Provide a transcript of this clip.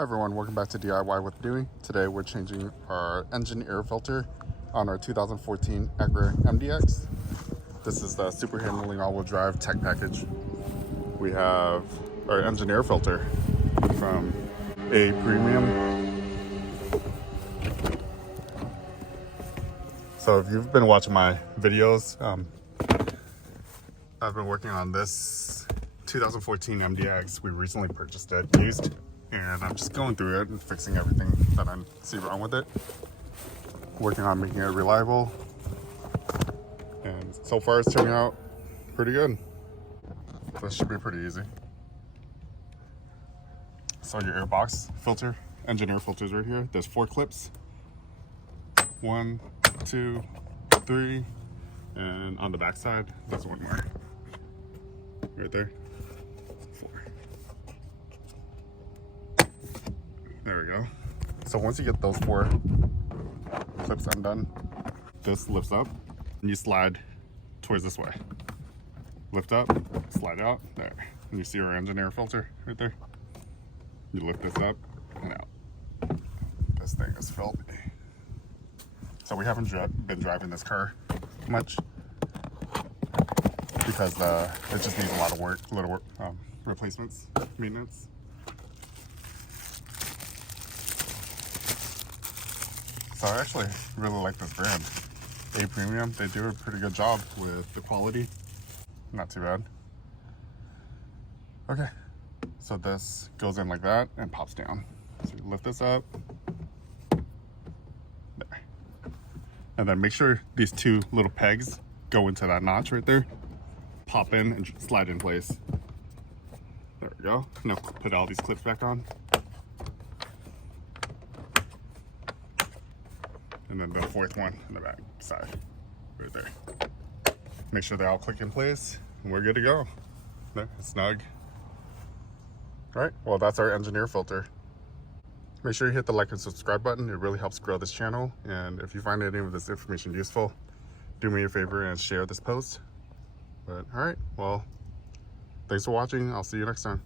Hi everyone, welcome back to DIY with Dewey. Today we're changing our engine air filter on our 2014 Acura MDX. This is the super handling all-wheel drive tech package. We have our engine air filter from a premium. So if you've been watching my videos, I've been working on this 2014 MDX. We recently purchased it used, and I'm just going through it and fixing everything that I see wrong with it. Working on making it reliable, and so far it's turning out pretty good. This should be pretty easy. So your air box filter, engine air filters right here. There's 4 clips. 1, 2, 3, and on the back side there's 1 more. Right there. 4. There we go. So once you get those 4 clips undone, this lifts up and you slide towards this way. Lift up, slide out, there. And you see our engine air filter right there. You lift this up and out. This thing is filthy. So we haven't been driving this car much because it just needs a lot of work, replacements, maintenance. So I actually really like this brand, A Premium. They do a pretty good job with the quality. Not too bad. Okay, so this goes in like that and pops down. So you lift this up, there. And then make sure these 2 little pegs go into that notch right there. Pop in and slide in place. There we go. Now put all these clips back on. And then the 4th one in the back side, right there. Make sure they all click in place, and we're good to go. There, it's snug. All right, well, that's our engine air filter. Make sure you hit the like and subscribe button. It really helps grow this channel. And if you find any of this information useful, do me a favor and share this post. But all right, well, thanks for watching. I'll see you next time.